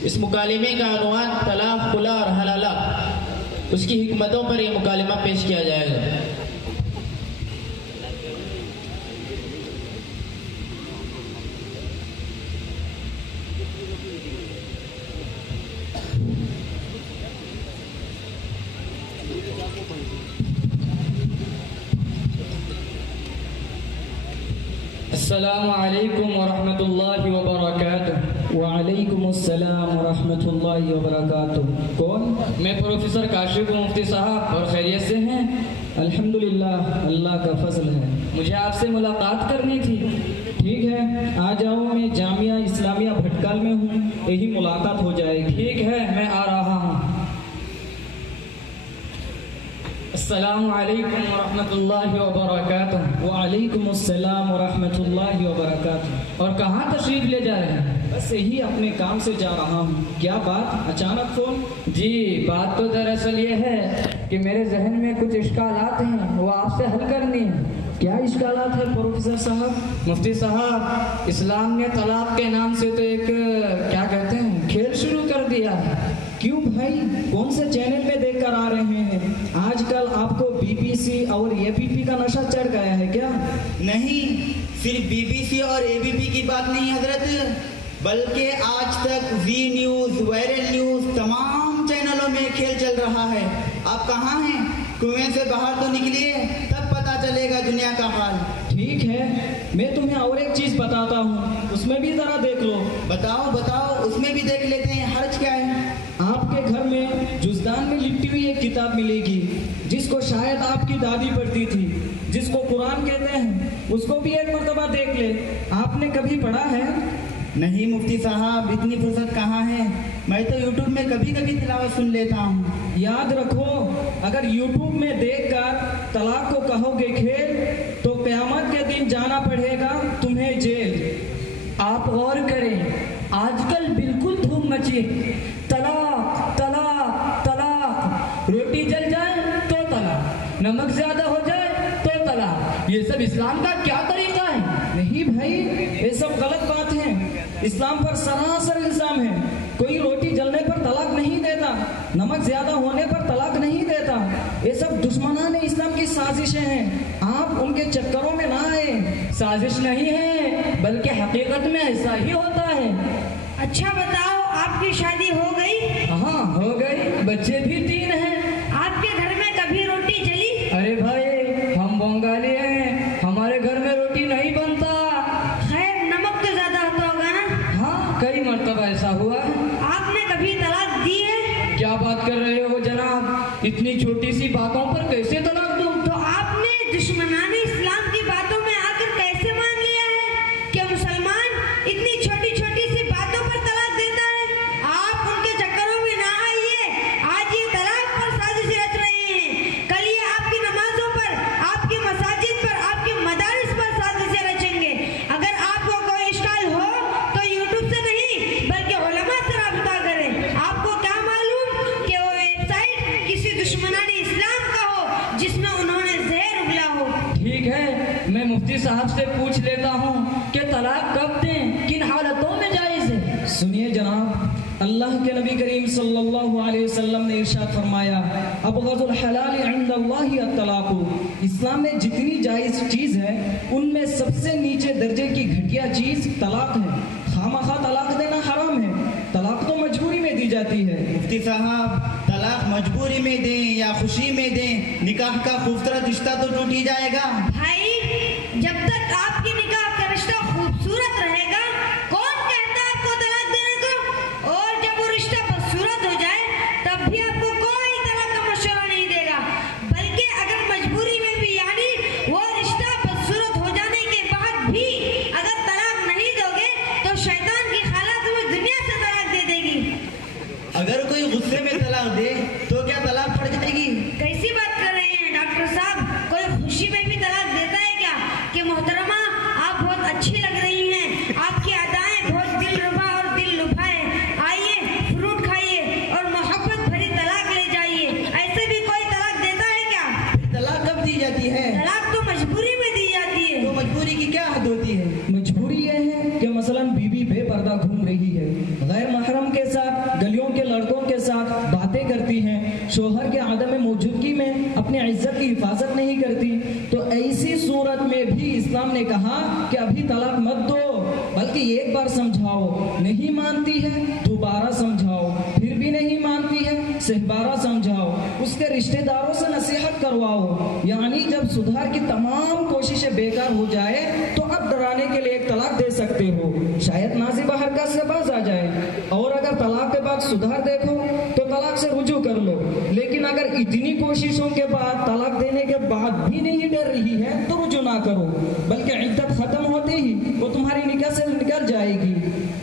اس مکالمے کا عنوان طلاق، خلا اور حلالہ، اس کی حکمتوں پر یہ مکالمہ پیش کیا جائے گا۔ السلام علیکم ورحمۃ اللہ وبرکاتہ۔ وعلیکم السلام ورحمۃ اللہ وبرکاتہ۔ کون؟ میں پروفیسر کاشف ہوں مفتی صاحب، اور خیریت سے ہیں؟ الحمدللہ، اللہ کا فضل ہے۔ مجھے آپ سے ملاقات کرنی تھی۔ ٹھیک ہے، آ جاؤ، میں جامعہ اسلامیہ بھٹکال میں ہوں، یہی ملاقات ہو جائے گی۔ ٹھیک ہے، میں آ رہا ہوں۔ السلام علیکم ورحمۃ اللہ وبرکاتہ۔ وعلیکم السلام ورحمۃ اللہ وبرکاتہ۔ اور کہاں تشریف لے جا رہے ہیں؟ بس یہی اپنے کام سے جا رہا ہوں۔ کیا بات، اچانک فون؟ جی، بات تو دراصل یہ ہے کہ میرے ذہن میں کچھ اشکالات ہیں، وہ آپ سے حل کرنی ہیں۔ کیا اشکالات ہے پروفیسر صاحب؟ مفتی صاحب، اسلام نے طلاق کے نام سے تو ایک کیا کہتے ہیں کھیل شروع کر دیا ہے۔ کیوں بھائی، کون سے چینل پہ دیکھ کر آ رہے ہیں؟ آج کل آپ کو BBC اور ABP کا نشہ چڑھ گیا ہے کیا؟ نہیں، صرف BBC اور ABP کی بات نہیں حضرت، بلکہ آج تک زی نیوز، وائرل نیوز، تمام چینلوں میں کھیل چل رہا ہے۔ آپ کہاں ہیں؟ کنویں سے باہر تو نکلیے، تب پتہ چلے گا دنیا کا حال۔ ٹھیک ہے، میں تمہیں اور ایک چیز بتاتا ہوں، اس میں بھی ذرا دیکھ لو۔ بتاؤ بتاؤ، اس میں بھی دیکھ لیتے ہیں، حرج کیا ہے؟ آپ کے گھر میں جزدان میں لپٹی ہوئی ایک کتاب ملے گی، جس کو شاید آپ کی دادی پڑھتی تھی، جس کو قرآن کہتے ہیں، اس کو بھی ایک مرتبہ دیکھ لے۔ آپ نے کبھی پڑھا ہے؟ نہیں مفتی صاحب، اتنی فرصت کہاں ہے، میں تو یوٹیوب میں کبھی کبھی تلاوت سن لیتا ہوں۔ یاد رکھو، اگر یوٹیوب میں دیکھ کر طلاق کو کہو گے کھیل، تو قیامت کے دن جانا پڑے گا تمہیں جیل۔ آپ غور کریں، آج کل بالکل دھوم مچی، طلاق طلاق طلاق، روٹی جل جائے تو طلاق، نمک زیادہ ہو جائے تو طلاق۔ یہ سب اسلام کا کیا طریقہ ہے؟ نہیں بھائی، یہ سب غلط بات ہے۔ اسلام پر سراسر الزام ہے۔ کوئی روٹی جلنے پر طلاق نہیں دیتا، نمک زیادہ ہونے پر طلاق نہیں دیتا۔ یہ سب دشمنان اسلام کی سازشیں ہیں، آپ ان کے چکروں میں نہ آئے۔ سازش نہیں ہے، بلکہ حقیقت میں ایسا ہی ہوتا ہے۔ اچھا بتاؤ، آپ کی شادی ہو گئی؟ ہاں ہو گئی، بچے بھی 3 ہیں۔ آپ کے گھر میں کبھی روٹی جلی؟ ارے بھائی، ہم بنگالی ہیں، ہمارے گھر میں روٹی نہیں بنتا۔ خیر، نمک تو زیادہ ہوتا ہوگا نا؟ ہاں، کئی مرتبہ ایسا ہوا ہے۔ آپ نے کبھی طلاق دی ہے؟ کیا بات کر رہے ہو جناب، اتنی چھوٹی سی باتوں پر کیسے طلاق دوں؟ تو آپ نے دشمنان اسلام کی باتوں میں آ کر کیسے مان لیا ہے کہ مسلمان اتنی چھوٹی چھوٹی سی باتوں پر طلاق دیتا ہے؟ آپ ان کے چکروں میں نہ آئیے۔ آج یہ طلاق پر سازشیں رچ رہے ہیں، کل یہ آپ کی نمازوں پر، آپ کی مساجد پر، آپ کے مدارس پر سازشیں رچیں گے۔ اگر آپ کو کوئی اشکال ہو تو یوٹیوب سے نہیں بلکہ علماء سے رابطہ کریں۔ آپ کو کیا معلوم کہ وہ ویب سائٹ کسی دشمنان اسلام کا ہو جس میں انہوں نے زہر اگلا ہو۔ ٹھیک ہے، میں مفتی صاحب سے پوچھ لیتا ہوں کہ طلاق کب دیں، کن حالتوں میں جائز ہے؟ سنیے جناب، اللہ کے نبی کریم صلی اللہ علیہ وسلم نے ارشاد فرمایا، ابغض الحلال عند اللہ الطلاق۔ اسلام میں جتنی جائز چیز ہے ان میں سب سے نیچے درجے کی گھٹیا چیز طلاق ہے۔ خواہ طلاق دینا حرام ہے، طلاق تو مجبوری میں دی جاتی ہے۔ مفتی صاحب، طلاق مجبوری میں دیں یا خوشی میں دیں، نکاح کا خوبصورت رشتہ تو ٹوٹ ہی جائے گا۔ بھائی، جب تک آپ کی نکاح کا رشتہ خوبصورت رہے گا، کون کہتا ہے آپ کو طلاق دینے کو؟ اور جب وہ رشتہ بدصورت ہو جائے تب بھی آپ کو کوئی طلاق کا مشورہ نہیں دے گا، بلکہ اگر مجبوری میں بھی، یعنی وہ رشتہ بدصورت ہو جانے کے بعد بھی اگر طلاق نہیں دو گے تو شیطان کی خالہ تمہیں دنیا سے طلاق دے دے گی۔ اگر کوئی غصے میں طلاق دے تو کیا طلاق پڑ جائے گی؟ کیسی بات کر رہے ہیں ڈاکٹر صاحب، کوئی خوشی میں بھی طلاق دیتا ہے کیا؟ کہ محترمہ، آپ بہت اچھی لگ رہی ہیں، آپ کی ادائیں بہت دل ربا اور دل لبھا ہے، آئیے فروٹ کھائیے اور محبت بھری طلاق لے جائیے، ایسے بھی کوئی طلاق دیتا ہے کیا؟ طلاق کب دی جاتی ہے؟ طلاق تو مجبوری میں دی جاتی ہے۔ تو مجبوری کی کیا حد ہوتی ہے؟ مجبوری یہ ہے کہ مثلا بیوی بے پردہ گھوم رہی ہے، غیر محرم کے ساتھ साथ बातें करती हैं, शोहर के आदम मौजूदगी में अपनी इज्जत की हिफाजत नहीं करती, तो ऐसी सूरत में भी इस्लाम ने कहा कि अभी तलाक मत दो, बल्कि एक बार समझाओ, नहीं मानती है दोबारा समझाओ, फिर भी नहीं मानती है सहबारा समझाओ, उसके रिश्तेदारों से नसीहत करवाओ। यानी जब सुधार की तमाम कोशिशें बेकार हो जाए तो अब डराने के लिए एक तलाक दे सकते हो, शायद नाज़िबा हरकत से बाज आ जाए। और अगर तलाक के बाद सुधार देखो तो तलाक से रुजू कर लो, लेकिन अगर इतनी कोशिशों के बाद तलाक देने के बाद भी नहीं डर रही है तो रुजू ना करो, बल्कि इद्दत खत्म होते ही वो तुम्हारी निकाह से निकल जाएगी।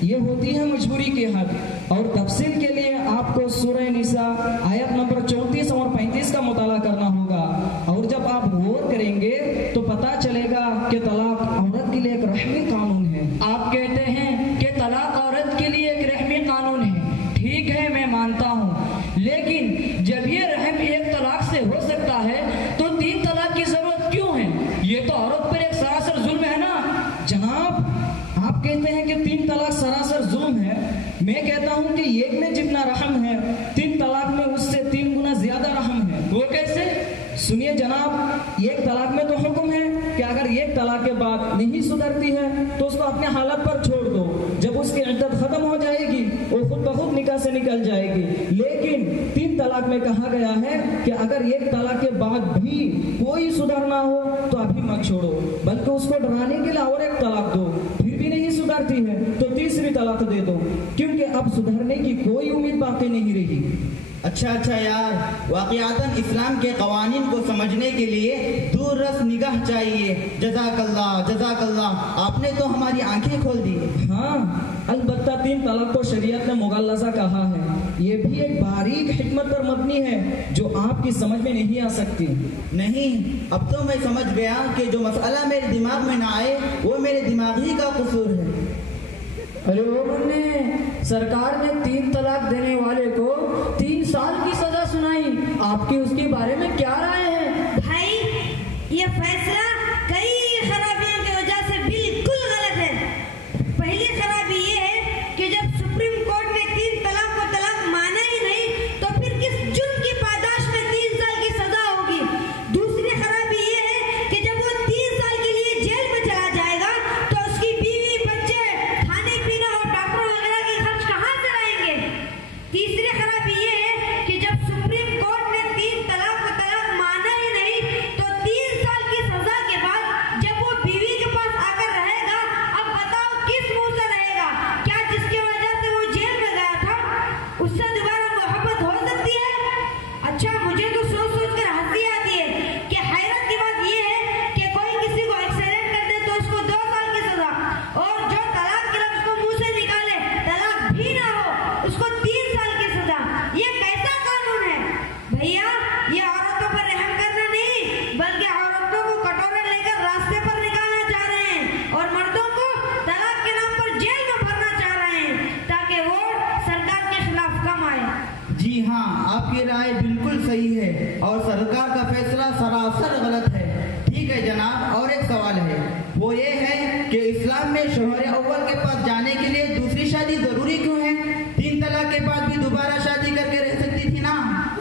ये होती है मजबूरी की हद। और तफसील के लिए आपको सूरह निसा आयत नंबर 34 और 35 का मुताला करना होगा, और जब आप गौर करेंगे तो पता चलेगा कि तलाक औरत के लिए एक रहमी कानून है। आप कहते हैं कि तलाक औरत के लिए एक रहमी कानून है, ठीक है मैं मानता हूँ, लेकिन जब ये रहम एक तलाक से हो सकता है तो 3 तलाक की जरूरत क्यों है? ये तो औरत पर एक सरासर जुल्म है ना। जनाब, आप कहते हैं कि 3 तलाक सरासर जुल्म है, मैं कहता हूँ कि एक में जितना रहम है 3 तलाक में उससे 3 गुना ज्यादा रहम है। वो कैसे? सुनिए जनाब, एक तलाक में तो हुक्म है कि अगर एक तलाक के बाद नहीं सुधरती है तो उसको अपने हालत पर छोड़ दो, जब उसकी इद्दत खत्म हो जाएगी वो खुद ब खुद निकाह से निकल जाएगी। लेकिन 3 तलाक में कहा गया है कि अगर एक तलाक के बाद भी कोई सुधार ना हो तो अभी मत छोड़ो, बल्कि उसको डराने के लिए और एक तलाक दो, फिर भी नहीं सुधरती है तो तीसरी तलाक दे दो, क्योंकि अब सुधरने की कोई उम्मीद बाकी नहीं रही। अच्छा यार, वाक़ियातन इस्लाम के कवानीन को समझने के लिए दूररस निगाह चाहिए। जज़ाकल्लाह, आपने तो हमारी आंखें खोल दी। हाँ, अलबत्ता 3 तलाक को शरीयत ने मुगल्लज़ा कहा है। ये भी एक बारीक हिकमत पर मबनी है जो आपकी समझ में नहीं आ सकती। नहीं, अब तो मैं समझ गया कि जो मसला मेरे दिमाग में ना आए वो मेरे दिमाग ही का कसूर है। अरे वो मुन्ने, सरकार ने 3 तलाक देने वाले को 3 साल की सजा सुनाई, आपकी उसके बारे में क्या राय है? भाई, ये फैसला कई खराबियों की वजह से बिल्कुल गलत है। पहली खराबी ये है कि जब सुप्रीम कोर्ट ने 3 तलाक को तलाक माना ही नहीं तो फिर किस जुर्म की पादाश में 3 साल की सजा होगी। दूसरी खराबी ये है कि जब वो 3 साल के लिए जेल में चला जाएगा तो उसकी बीवी, बच्चे, खाने पीना और डॉक्टर वगैरह के खर्च कहाँ से रहेंगे। तीसरी खराबी ये है कि जब सुप्रीम कोर्ट ने 3 तलाक को तलाक माना ही नहीं तो 3 साल की सजा के बाद जब वो बीवी के पास आकर रहेगा, अब बताओ किस मुंह से रहेगा? क्या जिसकी वजह से वो जेल में गया था उससे दोबारा मोहब्बत हो सकती है? अच्छा, मुझे तो सोच कर हंसी आती है कि हैरत की बात ये है कि कोई किसी को एक्सीडेंट कर दे तो उसको 2 साल की सजा, और जो तलाक के लफ्ज को मुंह से निकाले तलाक भी ना हो उसको 3 साल की सजा। ये कैसा कानून है भैया? ये औरतों पर रहम करना नहीं बल्कि औरतों को कटोरे लेकर रास्ते पर निकालना चाह रहे हैं और मर्दों को तलाक के नाम पर जेल में भरना चाह रहे हैं ताकि वो सरकार के खिलाफ कम आए। जी हाँ, आपकी राय बिल्कुल सही है और सरकार का फैसला सरासर गलत है। ठीक है जनाब, और एक सवाल है, वो ये है कि इस्लाम में शोहर अव्वल के पास जाने के लिए दूसरी शादी जरूरी क्यों है? 3 तलाक के बाद भी दोबारा शादी करके रह सकती थी ना।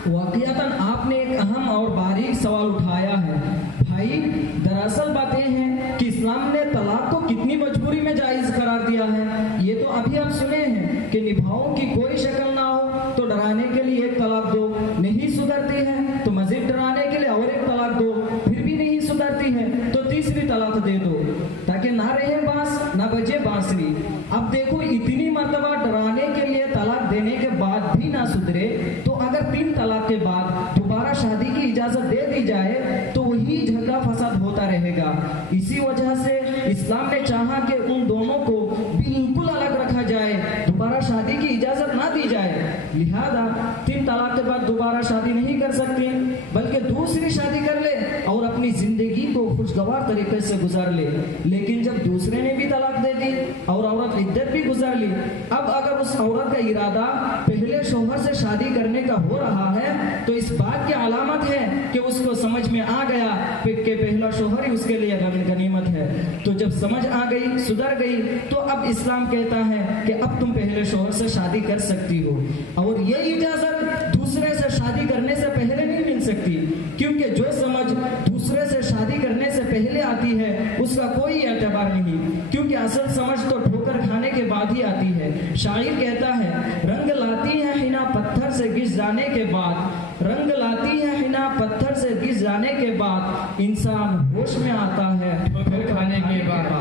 वाक़ियतन आपने एक अहम और बारीक सवाल उठाया है। भाई, दरअसल बात यह है कि इस्लाम ने तलाक को कितनी मजबूरी में जायज़ करार दिया है। ये तो अभी आप सुने हैं कि निभाओं की कोई शक्ल ना हो तो डराने के लिए एक तलाक दो, नहीं सुधरती है तो मजीद डराने के लिए और एक तलाक दो, फिर भी नहीं सुधरती है तो तीसरी तलाक दे दो, ताकि ना रहे बांस ना बजे बांसुरी। अब देखो, इतनी मर्तबा डराने के लिए तलाक देने के बाद भी ना सुधरे तो अगर 3 तलाक के बाद दोबारा शादी की इजाजत दे दी जाए तो वही झगड़ा फसाद होता रहेगा। इसी वजह से इस्लाम ने चाहा कि उन दोनों को बिल्कुल अलग रखा जाए, दोबारा शादी की इजाजत ना दी जाए। लिहाजा 3 तलाक के बाद दोबारा शादी नहीं कर सकती, बल्कि दूसरी शादी कर ले और अपनी जिंदगी को खुशगवार तरीके से गुजार ले। लेकिन जब दूसरे ने भी तलाक दे दी और औरत इद्दत भी गुजार ली, अब अगर उस औरत का इरादा पहले शौहर से शादी करने का हो रहा है तो इस बात की अलामत है कि उसको समझ में आ गया कि पहला शौहर ही उसके लिए गनीमत है। तो जब समझ आ गई, सुधर गई, तो अब इस्लाम कहता है कि अब तुम पहले शौहर से शादी कर सकती हो, और ये इजाजत दूसरे से शादी करने से पहले नहीं मिल सकती, क्योंकि जो समझ दूसरे से शादी करने से पहले आती है उसका कोई एतबार नहीं, क्योंकि असल समझ तो ठोकर खाने के बाद ही आती है। शायर कहता है, रंग लाती है हिना पत्थर से घिस जाने के बाद, रंग लाती है हिना पत्थर से घिस जाने के बाद, इंसान होश में आता है ठोकर खाने के बाद।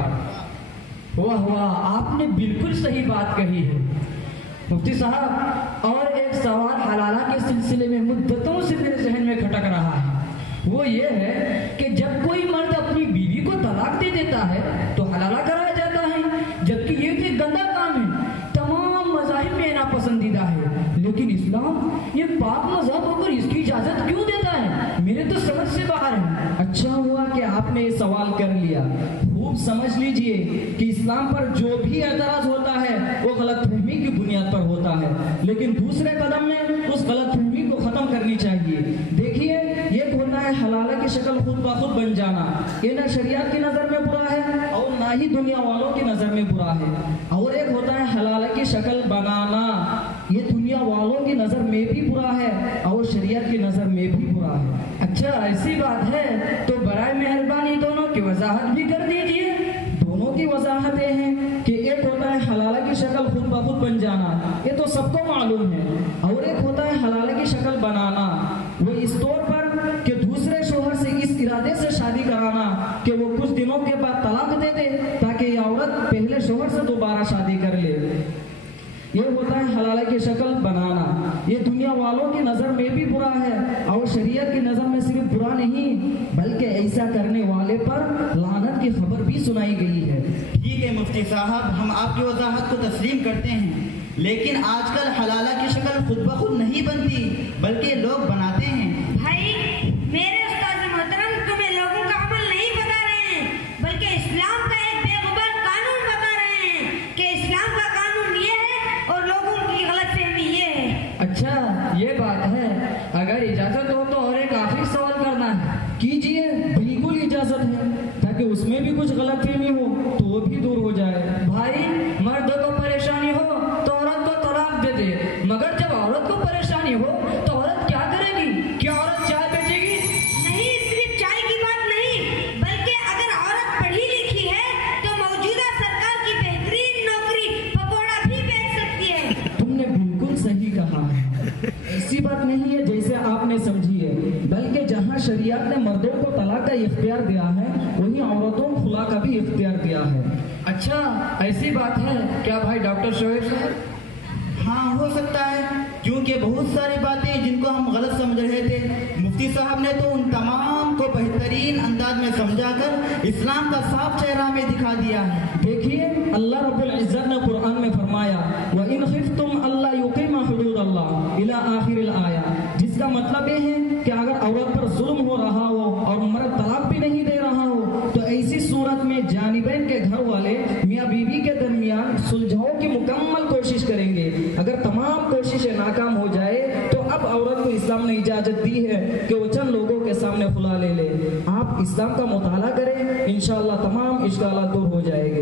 वाह वाह, आपने बिल्कुल सही बात कही है मुफ्ती साहब। और एक सवाल हलाला के सिलसिले में मुद्दतों से मेरे जहन में खटक रहा है, वो ये है कि जब कोई मर्द अपनी बीवी को तलाक दे देता है तो हलाला कराया जाता है, जबकि ये तो एक गंदा काम है, तमाम मज़ाहिब में नापसंदीदा है, लेकिन इस्लाम ये पाक मज़हब होकर इसकी इजाजत क्यों देता है? मेरे तो समझ से बाहर है। अच्छा हुआ कि आपने ये सवाल कर लिया। खूब समझ लीजिए कि इस्लाम पर जो भी एतराज होता है वो गलतफहमी की बुनियाद पर होता है, लेकिन दूसरे कदम में उस गलतफहमी को खत्म करनी चाहिए। देखिए, एक होता है हलाला की शक्ल खुद ब खुद बन जाना, ये ना शरीयत की नजर में बुरा है और ना ही दुनिया वालों की नजर में बुरा है, और एक होता है हलाला की शक्ल बनाना, ये दुनिया वालों की नजर में भी बुरा है और शरीयत की नजर में भी बुरा है। अच्छा ऐसी बात है तो बराए मेहरबानी दोनों की वजाहत भी कर दीजिए। दोनों की वजाहतें हैं कि एक होता है हलाला की शक्ल खुद ब खुद बन जाना, ये तो सबको मालूम है, और एक होता है हलाला की शक्ल बनाना, वो इस तौर पर कि दूसरे शोहर से इस इरादे से शादी कराना कि वो कुछ दिनों के बाद तलाक दे दे ताकि ये औरत पहले शोहर से दोबारा शादी कर ले। ये होता है हलाला की शक्ल बनाना, ये दुनिया वालों की नजर में भी बुरा है और शरीयत की नजर में सिर्फ बुरा नहीं बल्कि ऐसा करने वाले पर लानत की खबर भी सुनाई गई है। ठीक है मुफ्ती साहब, हम आपकी वजाहत को तस्लीम करते हैं, लेकिन आजकल हलाला की शक्ल खुद ब खुद नहीं बनती बल्कि लोग बनाते हैं। भाई मेरे उस्ताद मोहतरम तुम्हें लोगों का अमल नहीं बता रहे हैं बल्कि इस्लाम का एक बेगुबार कानून बता रहे हैं कि इस्लाम का कानून ये है और लोगों की गलतफहमी ये है। अच्छा ये बात है, अगर इजाजत हो तो और एक आखिरी सवाल करना है। कीजिए, बिल्कुल इजाजत है, ताकि उसमें भी कुछ गलतफहमी हो तो वो भी दूर हो जाए। भाई मर्द को परेशानी हो तो औरत को तलाक दे दे, मगर जब औरत को परेशानी हो तो औरत क्या करेगी? क्या औरत चाय बेचेगी? नहीं, सिर्फ चाय की बात नहीं बल्कि अगर औरत पढ़ी लिखी है तो मौजूदा सरकार की बेहतरीन नौकरी पकौड़ा भी बेच सकती है। तुमने बिल्कुल सही कहा है, ऐसी बात नहीं है जैसे आपने समझी है, बल्कि जहाँ शरीयत ने मर्दों को तलाक का इख्तियार दिया है वहीं औरतों को खुला का भी इख्तियार दिया है। अच्छा ऐसी बात है क्या भाई डॉक्टर शोएब साहब? हाँ हो सकता है, क्योंकि बहुत सारी बातें जिनको हम गलत समझ रहे थे मुफ्ती साहब ने तो उन तमाम को बेहतरीन अंदाज में समझाकर इस्लाम का साफ चेहरा हमें दिखा दिया है। देखिए, अल्लाह रब्बुल इज्जत ने कुरान में फरमाया, व इन खिफ्तुम अल्ला युकीमा हुदूदल्लाह इला आखिरिल आया, जिसका मतलब ये है कि अगर औरत पर जुल्म हो रहा हो और मर्द तलाक भी नहीं दे रहा हो तो ऐसी सूरत में जानिबैन के घर वाले मियाँ बीवी के दरमियान सुलझाव की मुकम्मल कोशिश करेंगे। अगर तमाम कोशिशें नाकाम हो जाए तो अब औरत को इस्लाम ने इजाजत दी है कि वो चंद लोगों के सामने खुला ले ले। आप इस्लाम का मुताला करें, इंशाअल्लाह तमाम इश्कालात दूर हो जाएगी।